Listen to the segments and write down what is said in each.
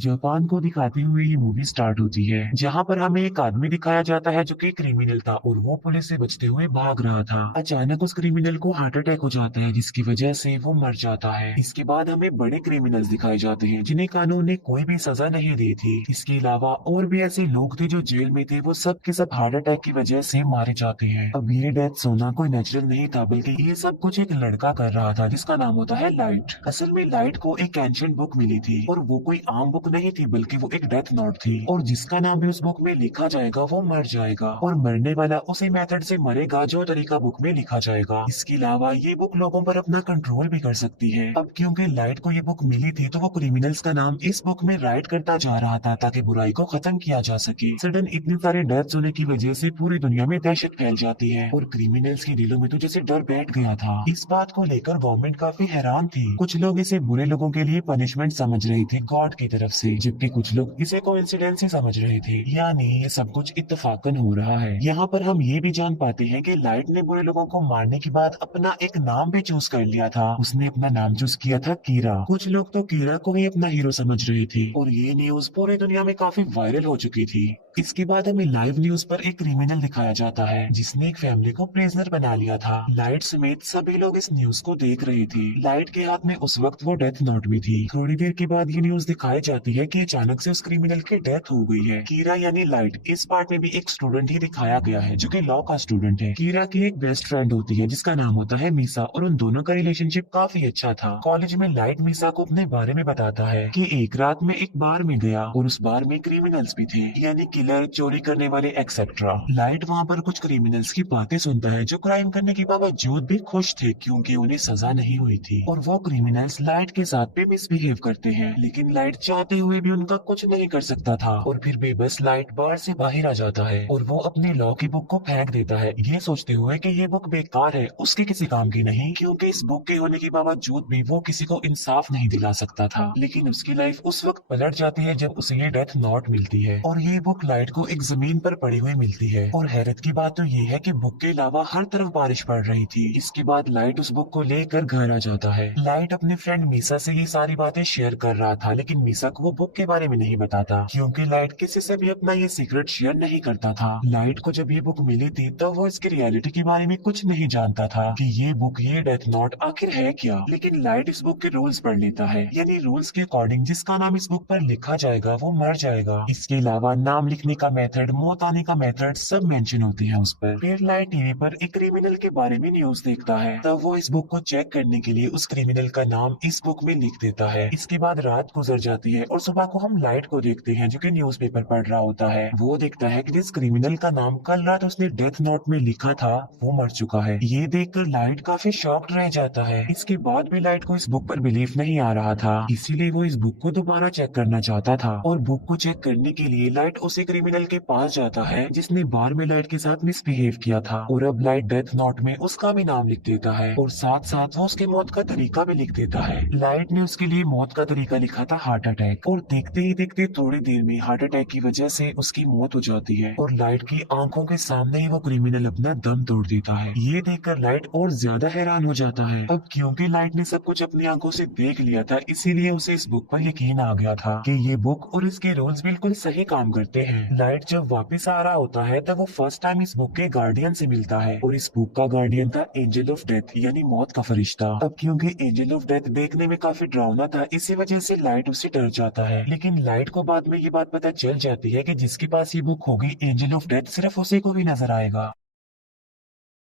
Japan को दिखाते हुए ये मूवी स्टार्ट होती है, जहाँ पर हमें एक आदमी दिखाया जाता है जो कि क्रिमिनल था और वो पुलिस से बचते हुए भाग रहा था। अचानक उस क्रिमिनल को हार्ट अटैक हो जाता है, जिसकी वजह से वो मर जाता है। इसके बाद हमें बड़े क्रिमिनल्स दिखाए जाते हैं जिन्हें कानून ने कोई भी सजा नहीं दी थी। इसके अलावा और भी ऐसे लोग थे जो जेल में थे, वो सब के सब हार्ट अटैक की वजह से मारे जाते हैं। अब ये डेथ सोना कोई नेचुरल नहीं था, बल्कि ये सब कुछ एक लड़का कर रहा था जिसका नाम होता है लाइट। असल में लाइट को एक एंशिएंट बुक मिली थी और वो कोई आम बुक नहीं थी, बल्कि वो एक डेथ नोट थी। और जिसका नाम भी उस बुक में लिखा जाएगा वो मर जाएगा, और मरने वाला उसी मेथड से मरेगा जो तरीका बुक में लिखा जाएगा। इसके अलावा ये बुक लोगों पर अपना कंट्रोल भी कर सकती है। अब क्योंकि लाइट को ये बुक मिली थी, तो वो क्रिमिनल्स का नाम इस बुक में राइट करता जा रहा था ताकि बुराई को खत्म किया जा सके। सडन इतनी सारे डेथ्स होने की वजह से पूरी दुनिया में दहशत फैल जाती है और क्रिमिनल्स के दिलों में तो जैसे डर बैठ गया था। इस बात को लेकर गवर्नमेंट काफी हैरान थी। कुछ लोग इसे बुरे लोगों के लिए पनिशमेंट समझ रहे थे गॉड की तरफ से, जबकि कुछ लोग इसे कोइंसिडेंस ही समझ रहे थे, यानी ये सब कुछ इत्तेफाकन हो रहा है। यहाँ पर हम ये भी जान पाते हैं कि लाइट ने बुरे लोगों को मारने के बाद अपना एक नाम भी चूज कर लिया था। उसने अपना नाम चूज किया था कीरा। कुछ लोग तो कीरा को ही अपना हीरो समझ रहे थे और ये न्यूज पूरी दुनिया में काफी वायरल हो चुकी थी। इसके बाद हमें लाइव न्यूज पर एक क्रिमिनल दिखाया जाता है जिसने एक फैमिली को प्रिजनर बना लिया था। लाइट समेत सभी लोग इस न्यूज को देख रहे थे। लाइट के हाथ में उस वक्त वो डेथ नोट भी थी। थोड़ी देर के बाद ये न्यूज दिखाई जाती है कि अचानक से उस क्रिमिनल की डेथ हो गई है। कीरा यानी लाइट इस पार्ट में भी एक स्टूडेंट ही दिखाया गया है जो कि लॉ का स्टूडेंट है। कीरा की एक बेस्ट फ्रेंड होती है जिसका नाम होता है मीसा, और उन दोनों का रिलेशनशिप काफी अच्छा था। कॉलेज में लाइट मीसा को अपने बारे में बताता है कि एक रात में एक बार में गया और उस बार में क्रिमिनल्स भी थे, यानी किलर, चोरी करने वाले एक्सेट्रा। लाइट वहाँ पर कुछ क्रिमिनल्स की बातें सुनता है जो क्राइम करने के बावजूद भी खुश थे क्योंकि उन्हें सजा नहीं हुई थी, और वो क्रिमिनल्स लाइट के साथ भी मिसबिहेव करते हैं, लेकिन लाइट चाहते हुए भी उनका कुछ नहीं कर सकता था। और फिर भी बस लाइट बार से बाहर आ जाता है और वो अपनी लॉ की बुक को फेंक देता है, ये सोचते हुए कि ये बुक बेकार है, उसके किसी काम की नहीं, क्योंकि इस बुक के होने के बावजूद भी वो किसी को इंसाफ नहीं दिला सकता था। लेकिन उसकी लाइफ उस वक्त पलट जाती है जब उसे ये डेथ नोट मिलती है, और ये बुक लाइट को एक जमीन पर पड़ी हुई मिलती है। और हैरत की बात तो ये है कि बुक के अलावा हर तरफ बारिश पड़ रही थी। इसके बाद लाइट उस बुक को लेकर घर आ जाता है। लाइट अपने फ्रेंड मीसा से ये सारी बातें शेयर कर रहा था, लेकिन मीसा को वो बुक के बारे में नहीं बताता क्योंकि लाइट किसी से भी अपना ये सीक्रेट शेयर नहीं करता था। लाइट को जब ये बुक मिली थी तो वो इसकी रियलिटी के बारे में कुछ नहीं जानता था कि ये बुक, ये डेथ नोट आखिर है क्या। लेकिन लाइट इस बुक के रूल्स पढ़ लेता है, यानी रूल्स के अकॉर्डिंग जिसका नाम इस बुक पर लिखा जाएगा वो मर जाएगा। इसके अलावा नाम लिखने का मेथड, मौत आने का मेथड सब मेंशन होते हैं उस पर। फिर लाइट टीवी पर एक क्रिमिनल के बारे में न्यूज देखता है, तब वो इस बुक को चेक करने के लिए उस क्रिमिनल का नाम इस बुक में लिख देता है। इसके बाद रात गुजर जाती है और सुबह को हम लाइट को देखते हैं जो कि न्यूज़पेपर पढ़ रहा होता है। वो देखता है कि जिस क्रिमिनल का नाम कल रात उसने डेथ नोट में लिखा था वो मर चुका है। ये देखकर लाइट काफी शॉक्ड रह जाता है। इसके बाद भी लाइट को इस बुक पर बिलीफ नहीं आ रहा था, इसीलिए वो इस बुक को दोबारा चेक करना चाहता था। और बुक को चेक करने के लिए लाइट उसी क्रिमिनल के पास जाता है जिसने बार में लाइट के साथ मिसबिहेव किया था, और अब लाइट डेथ नोट में उसका भी नाम लिख देता है और साथ साथ वो उसके मौत का तरीका भी लिख देता है। लाइट ने उसके लिए मौत का तरीका लिखा था हार्ट अटैक, और देखते ही देखते थोड़ी देर में हार्ट अटैक की वजह से उसकी मौत हो जाती है और लाइट की आंखों के सामने ही वो क्रिमिनल अपना दम तोड़ देता है। ये देखकर लाइट और ज्यादा हैरान हो जाता है। अब क्योंकि लाइट ने सब कुछ अपनी आंखों से देख लिया था, इसीलिए उसे इस बुक पर यकीन आ गया था कि ये बुक और इसके रूल्स बिल्कुल सही काम करते हैं। लाइट जब वापस आ रहा होता है तब वो फर्स्ट टाइम इस बुक के गार्डियन से मिलता है, और इस बुक का गार्डियन था एंजल ऑफ डेथ, यानी मौत का फरिश्ता। अब क्योंकि एंजल ऑफ डेथ देखने में काफी डरावना था, इसी वजह से लाइट उससे डर जाता है। लेकिन लाइट को बाद में ये बात पता चल जाती है कि जिसके पास ये बुक होगी एंजल ऑफ डेथ सिर्फ उसी को भी नजर आएगा।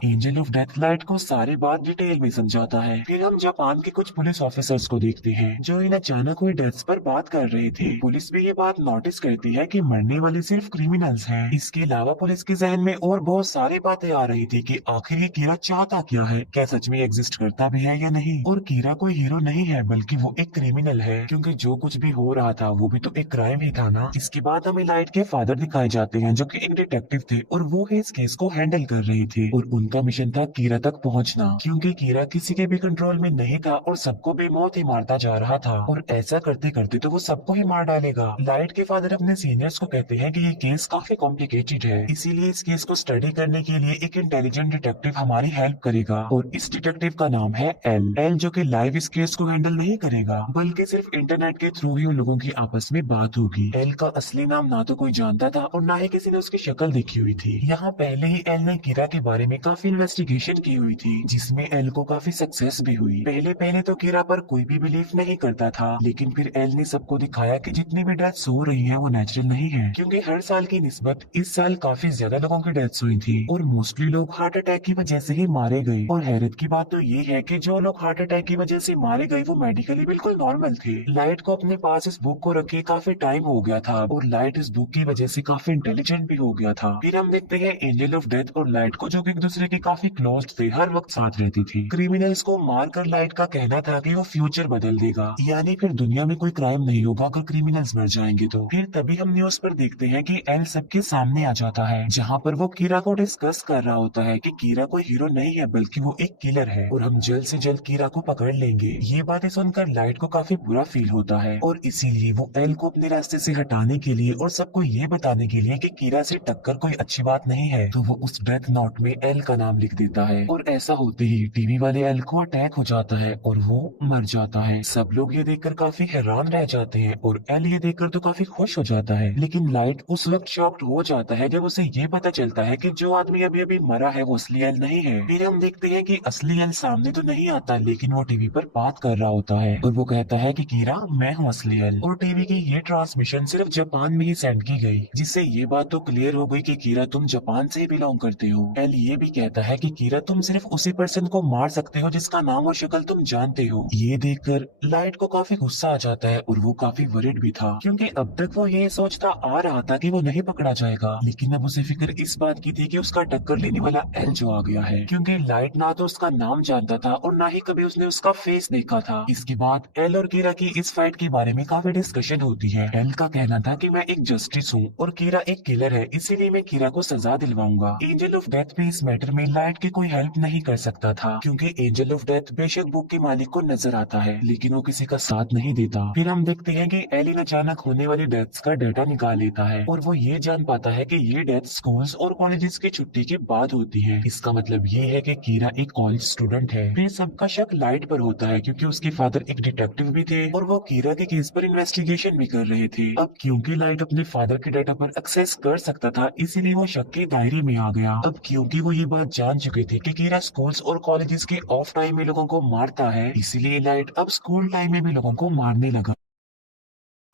एंजल ऑफ डेथ लाइट को सारी बात डिटेल में समझाता है। फिर हम जापान के कुछ पुलिस ऑफिसर्स को देखते हैं जो इन अचानक हुई डेथ्स पर बात कर रहे थे। पुलिस भी ये बात नोटिस करती है कि मरने वाले सिर्फ क्रिमिनल्स हैं। इसके अलावा पुलिस के जहन में और बहुत सारी बातें आ रही थी कि आखिर ये कीरा चाहता क्या है, क्या सच में एग्जिस्ट करता भी है या नहीं। और कीरा कोई हीरो नहीं है बल्कि वो एक क्रिमिनल है, क्योंकि जो कुछ भी हो रहा था वो भी तो एक क्राइम ही था ना। इसके बाद हमें लाइट के फादर दिखाए जाते हैं जो कि एक डिटेक्टिव थे और वो इस केस को हैंडल कर रहे थे, और उनके उनका मिशन था कीरा तक पहुंचना, क्योंकि कीरा किसी के भी कंट्रोल में नहीं था और सबको बेमौत ही मारता जा रहा था, और ऐसा करते करते तो वो सबको ही मार डालेगा। लाइट के फादर अपने सीनियर्स को कहते हैं कि ये केस काफी कॉम्प्लिकेटेड है, इसीलिए इस केस को स्टडी करने के लिए एक इंटेलिजेंट डिटेक्टिव हमारी हेल्प करेगा, और इस डिटेक्टिव का नाम है एल एल, जो कि लाइव इस केस को हैंडल नहीं करेगा, बल्कि सिर्फ इंटरनेट के थ्रू ही उन लोगों की आपस में बात होगी। एल का असली नाम ना तो कोई जानता था और ना ही किसी ने उसकी शक्ल देखी हुई थी। यहाँ पहले ही एल ने कीरा के बारे में काफी इन्वेस्टिगेशन की हुई थी, जिसमें एल को काफी सक्सेस भी हुई। पहले पहले तो कीरा पर कोई भी बिलीव नहीं करता था, लेकिन फिर एल ने सबको दिखाया कि जितनी भी डेथ्स हो रही हैं वो नेचुरल नहीं है, क्योंकि हर साल की निस्बत इस साल काफी ज्यादा लोगों की डेथ्स हुई थी, और मोस्टली लोग हार्ट अटैक की वजह से ही मारे गए। और हैरत की बात तो ये है कि जो लोग हार्ट अटैक की वजह से मारे गए वो मेडिकली बिल्कुल नॉर्मल थे। लाइट को अपने पास इस बुक को रखे काफी टाइम हो गया था, और लाइट इस बुक की वजह से काफी इंटेलिजेंट भी हो गया था। फिर हम देखते हैं एंजल ऑफ डेथ और लाइट को, जो कि एक दूसरे के काफी क्लोज थे, हर वक्त साथ रहती थी। क्रिमिनल्स को मारकर लाइट का कहना था कि वो फ्यूचर बदल देगा, यानी फिर दुनिया में कोई क्राइम नहीं होगा अगर क्रिमिनल्स मर जाएंगे तो। फिर तभी हम न्यूज पर देखते हैं कि एल सबके सामने आ जाता है, जहाँ पर वो कीरा को डिस्कस कर रहा होता है कि कीरा कोई हीरो नहीं है बल्कि वो एक किलर है, और हम जल्द से जल्द कीरा को पकड़ लेंगे। ये बातें सुनकर लाइट को काफी बुरा फील होता है, और इसीलिए वो एल को अपने रास्ते से हटाने के लिए और सबको ये बताने के लिए कि कीरा से टक्कर कोई अच्छी बात नहीं है, तो वो उस डेथ नोट में एल का नाम लिख देता है। और ऐसा होते ही टीवी वाले एल को अटैक हो जाता है और वो मर जाता है। सब लोग ये देखकर काफी हैरान रह जाते हैं, और एल ये देखकर तो काफी खुश हो जाता है, लेकिन लाइट उस वक्त शॉक्ड हो जाता है जब उसे ये पता चलता है कि जो आदमी अभी अभी मरा है वो असली एल नहीं है। फिर हम देखते हैं कि असली एल सामने तो नहीं आता, लेकिन वो टीवी पर बात कर रहा होता है, और वो कहता है कि कीरा मैं हूँ असली एल। और टीवी की ये ट्रांसमिशन सिर्फ जापान में ही सेंड की गई, जिससे ये बात तो क्लियर हो गई कि कीरा तुम जापान से ही बिलोंग करते हो। एल ये भी कहता है कि कीरा तुम सिर्फ उसी पर्सन को मार सकते हो जिसका नाम और शक्ल तुम जानते हो। ये देखकर लाइट को काफी गुस्सा आ जाता है, और वो काफी वरिड भी था, क्योंकि अब तक वो ये सोचता आ रहा था कि वो नहीं पकड़ा जाएगा, लेकिन अब उसे फिक्र इस बात की थी कि उसका टक्कर लेने वाला एल जो आ गया है, क्योंकि लाइट ना तो उसका नाम जानता था और ना ही कभी उसने उसका फेस देखा था। इसके बाद एल और कीरा की इस फाइट के बारे में काफी डिस्कशन होती है। एल का कहना था कि मैं एक जस्टिस हूँ और कीरा एक किलर है, इसीलिए मैं कीरा को सजा दिलवाऊंगा। एंजल ऑफ डेथ भी इस मैटर में लाइट की कोई हेल्प नहीं कर सकता था, क्योंकि एंजल ऑफ डेथ बेशक बुक के मालिक को नजर आता है, लेकिन वो किसी का साथ नहीं देता। फिर हम देखते हैं कि एलिन अचानक होने वाली डेथ्स का डाटा निकाल लेता है, और वो ये जान पाता है कि ये डेथ स्कूल्स और कॉलेजेस की छुट्टी के बाद होती है। इसका मतलब ये है कि कीरा एक कॉलेज स्टूडेंट है। फिर सबका शक लाइट पर होता है, क्योंकि उसके फादर एक डिटेक्टिव भी थे और वो कीरा के केस पर इन्वेस्टिगेशन भी कर रहे थे। अब क्योंकि लाइट अपने फादर के डाटा पर एक्सेस कर सकता था, इसीलिए वो शक के दायरे में आ गया। अब क्योंकि वो ये बात जान चुके थे कि कीरा स्कूल्स और कॉलेजेस के ऑफ टाइम में लोगों को मारता है, इसीलिए लाइट अब स्कूल टाइम में भी लोगों को मारने लगा।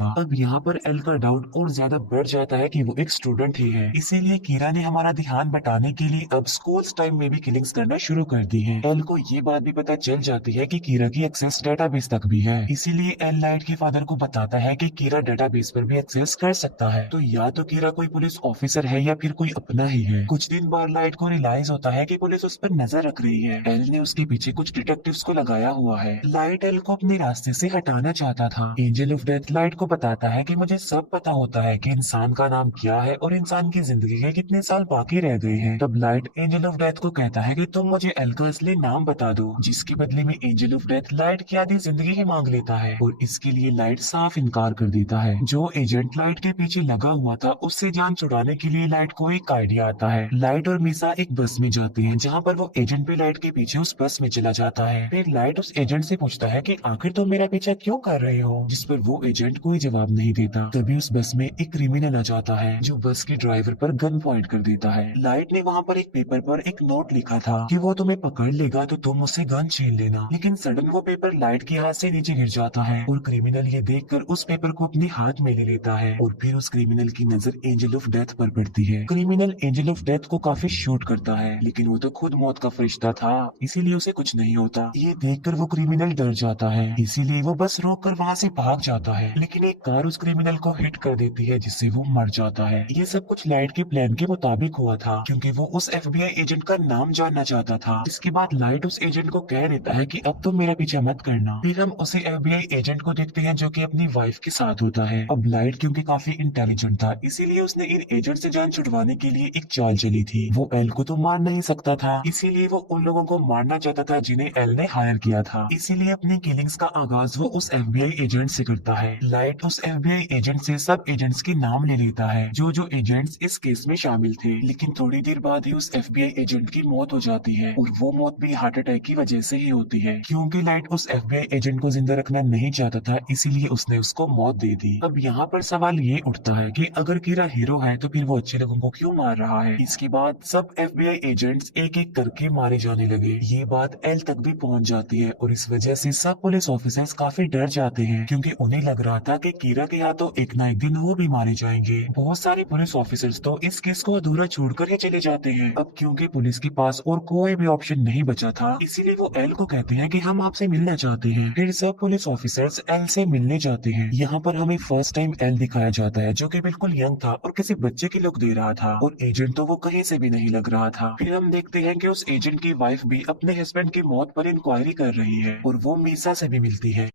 अब यहाँ पर एल का डाउट और ज्यादा बढ़ जाता है कि वो एक स्टूडेंट ही है, इसीलिए कीरा ने हमारा ध्यान बटाने के लिए अब स्कूल टाइम में भी किलिंग्स करना शुरू कर दी है। एल को ये बात भी पता चल जाती है कि कीरा की एक्सेस डेटाबेस तक भी है, इसीलिए एल लाइट के फादर को बताता है कि कीरा डेटाबेस पर भी एक्सेस कर सकता है। तो या तो कीरा कोई पुलिस ऑफिसर है या फिर कोई अपना ही है। कुछ दिन बाद लाइट को रियलाइज होता है कि पुलिस उस पर नजर रख रही है। एल ने उसके पीछे कुछ डिटेक्टिव्स को लगाया हुआ है। लाइट एल को अपने रास्ते से हटाना चाहता था। एंजल ऑफ डेथ लाइट को बताता है कि मुझे सब पता होता है कि इंसान का नाम क्या है और इंसान की जिंदगी के कितने साल बाकी रह गए हैं। तब लाइट एंजल ऑफ डेथ को कहता है कि तुम मुझे एल का असली नाम बता दो, जिसके बदले में एंजल ऑफ डेथ लाइट की आधी जिंदगी ही मांग लेता है, और इसके लिए लाइट साफ इनकार कर देता है। जो एजेंट लाइट के पीछे लगा हुआ था उससे जान छुड़ाने के लिए लाइट को एक आइडिया आता है। लाइट और मिसा एक बस में जाते हैं, जहाँ पर वो एजेंट भी लाइट के पीछे उस बस में चला जाता है। फिर लाइट उस एजेंट से पूछता है कि आखिर तुम मेरा पीछा क्यों कर रहे हो, जिस पर वो एजेंट कोई जवाब नहीं देता। तभी उस बस में एक क्रिमिनल आ जाता है, जो बस के ड्राइवर पर गन पॉइंट कर देता है। लाइट ने वहाँ पर एक पेपर पर एक नोट लिखा था कि वो तुम्हें पकड़ लेगा तो तुम उससे गन छीन लेना, लेकिन सडन वो पेपर लाइट के हाथ से नीचे गिर जाता है, और क्रिमिनल ये देखकर उस पेपर को अपने हाथ में ले लेता है, और फिर उस क्रिमिनल की नजर एंजल ऑफ डेथ पर पड़ती है। क्रिमिनल एंजल ऑफ डेथ को काफी शूट करता है, लेकिन वो तो खुद मौत का फरिश्ता था, इसीलिए उसे कुछ नहीं होता। ये देखकर वो क्रिमिनल डर जाता है, इसीलिए वो बस रोक कर वहाँ से भाग जाता है। लेकिन एक कार उस क्रिमिनल को हिट कर देती है जिससे वो मर जाता है। ये सब कुछ लाइट के प्लान के मुताबिक हुआ था क्योंकि वो उस एफबीआई एजेंट का नाम जानना चाहता था। इसके बाद लाइट उस एजेंट को कह देता है कि अब तुम मेरा पीछा मत करना। फिर हम उसी एफबीआई एजेंट को देखते हैं जो कि अपनी वाइफ के साथ होता है। अब लाइट क्योंकि काफी इंटेलिजेंट था इसीलिए उसने इन एजेंट से जान छुड़वाने के लिए एक चाल चली थी। वो एल को तो मार नहीं सकता था, इसीलिए वो उन लोगों को मारना चाहता था जिन्हें एल ने हायर किया था। इसीलिए अपनी किलिंग्स का आगाज वो उस एफबीआई एजेंट से करता है। लाइट उस एफबीआई एजेंट से सब एजेंट्स के नाम ले लेता है जो जो एजेंट्स इस केस में शामिल थे। लेकिन थोड़ी देर बाद ही उस एफबीआई एजेंट की मौत हो जाती है और वो मौत भी हार्ट अटैक की वजह से ही होती है। क्योंकि लाइट उस एफबीआई एजेंट को जिंदा रखना नहीं चाहता था इसीलिए उसने उसको मौत दे दी। अब यहाँ पर सवाल ये उठता है कि अगर कीरा हीरो है तो फिर वो अच्छे लोगों को क्यों मार रहा है। इसके बाद सब एफबीआई एजेंट्स एक एक करके मारे जाने लगे। ये बात एल तक भी पहुंच जाती है और इस वजह से सब पुलिस ऑफिसर्स काफी डर जाते हैं क्योंकि उन्हें लग रहा था कि कीरा के हाथों एक ना एक दिन वो भी मारे जाएंगे। बहुत सारे पुलिस ऑफिसर्स तो इस केस को अधूरा छोड़कर ही चले जाते हैं। अब क्योंकि पुलिस के पास और कोई भी ऑप्शन नहीं बचा था इसीलिए वो एल को कहते हैं कि हम आपसे मिलना चाहते हैं। फिर सब पुलिस ऑफिसर्स एल से मिलने जाते हैं। यहाँ पर हमें फर्स्ट टाइम एल दिखाया जाता है जो कि बिल्कुल यंग था और किसी बच्चे की लुक दे रहा था और एजेंट तो वो कहीं से भी नहीं लग रहा था। फिर हम देखते हैं कि उस एजेंट की वाइफ भी अपने हस्बैंड की मौत पर इंक्वायरी कर रही है और वो मीसा से भी मिलती है।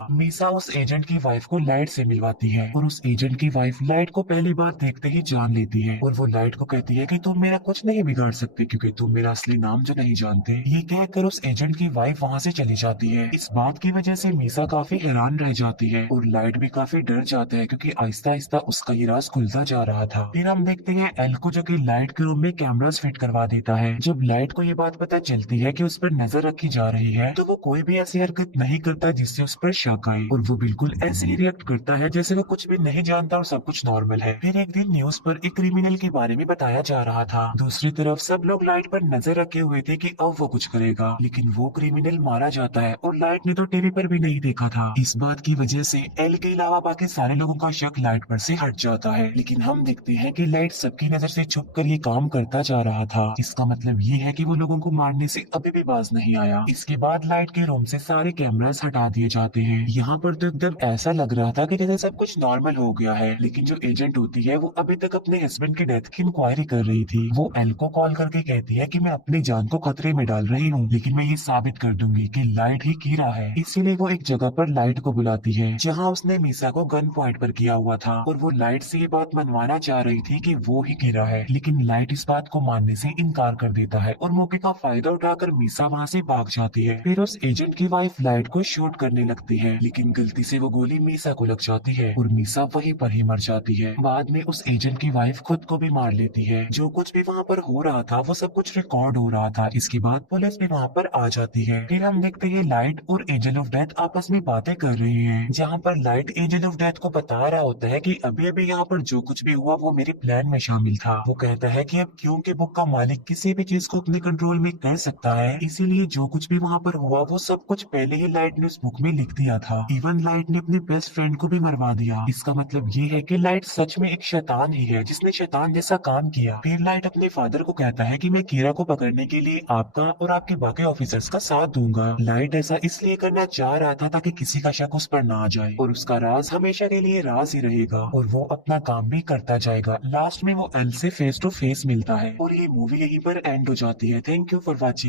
मीसा उस एजेंट की वाइफ को लाइट से मिलवाती है और उस एजेंट की वाइफ लाइट को पहली बार देखते ही जान लेती है और वो लाइट को कहती है कि तुम मेरा कुछ नहीं बिगाड़ सकते क्योंकि तुम मेरा असली नाम जो नहीं जानते। ये कहकर उस एजेंट की वाइफ वहाँ से चली जाती है। इस बात की वजह से मीसा काफी हैरान रह जाती है और लाइट भी काफी डर जाता है क्योंकि आहिस्ता आहिस्ता उसका ये राज खुलता जा रहा था। फिर हम देखते हैं एल को जो कि लाइट के रूम में कैमरास फिट करवा देता है। जब लाइट को ये बात पता चलती है कि उस पर नजर रखी जा रही है तो वो कोई भी ऐसी हरकत नहीं करता जिससे उस पर शक आए और वो बिल्कुल ऐसे ही रिएक्ट करता है जैसे वो कुछ भी नहीं जानता और सब कुछ नॉर्मल है। फिर एक दिन न्यूज पर एक क्रिमिनल के बारे में बताया जा रहा था। दूसरी तरफ सब लोग लाइट पर नजर रखे हुए थे कि अब वो कुछ करेगा, लेकिन वो क्रिमिनल मारा जाता है और लाइट ने तो टीवी पर भी नहीं देखा था। इस बात की वजह से एल के अलावा बाकी सारे लोगों का शक लाइट पर से हट जाता है। लेकिन हम देखते हैं कि लाइट सबकी नजर से छुप कर ये काम करता जा रहा था। इसका मतलब ये है कि वो लोगों को मारने से अभी भी बाज नहीं आया। इसके बाद लाइट के रूम से सारे कैमरास हटा दिए जाते हैं। यहाँ पर तो एकदम ऐसा लग रहा था कि जैसे सब कुछ नॉर्मल हो गया है। लेकिन जो एजेंट होती है वो अभी तक अपने हस्बैंड की डेथ की इंक्वायरी कर रही थी। वो एल को कॉल करके कहती है कि मैं अपनी जान को खतरे में डाल रही हूँ लेकिन मैं ये साबित कर दूंगी कि लाइट ही कीरा है। इसीलिए वो एक जगह पर लाइट को बुलाती है जहाँ उसने मीसा को गन पॉइंट पर किया हुआ था और वो लाइट से ये बात मनवाना चाह रही थी कि वो ही कीरा है। लेकिन लाइट इस बात को मानने से इनकार कर देता है और मौके का फायदा उठाकर मीसा वहाँ से भाग जाती है। फिर उस एजेंट की वाइफ लाइट को शूट करने लगती है लेकिन गलती से वो गोली मीसा को लग जाती है और मीसा वहीं पर ही मर जाती है। बाद में उस एजेंट की वाइफ खुद को भी मार लेती है। जो कुछ भी वहाँ पर हो रहा था वो सब कुछ रिकॉर्ड हो रहा था। इसके बाद पुलिस भी वहाँ पर आ जाती है। फिर हम देखते हैं लाइट और एंजल ऑफ डेथ आपस में बातें कर रहे हैं जहाँ पर लाइट एंजल ऑफ डेथ को बता रहा होता है कि अभी अभी यहाँ पर जो कुछ भी हुआ वो मेरे प्लान में शामिल था। वो कहता है कि अब क्योंकि बुक का मालिक किसी भी चीज को अपने कंट्रोल में कर सकता है इसीलिए जो कुछ भी वहाँ पर हुआ वो सब कुछ पहले ही लाइट ने उस बुक में लिख दिया था। इवन लाइट ने अपने बेस्ट फ्रेंड को भी मरवा दिया। इसका मतलब ये है कि लाइट सच में एक शैतान ही है जिसने शैतान जैसा काम किया। फिर लाइट अपने फादर को कहता है कि मैं कीरा को पकड़ने के लिए आपका और आपके बाकी ऑफिसर्स का साथ दूंगा। लाइट ऐसा इसलिए करना चाह रहा था ताकि किसी का शक उस पर ना जाए और उसका राज हमेशा के लिए राज ही रहेगा और वो अपना काम भी करता जाएगा। लास्ट में वो एल से फेस टू फेस मिलता है और ये मूवी यहीं पर एंड हो जाती है। Thank you for watching.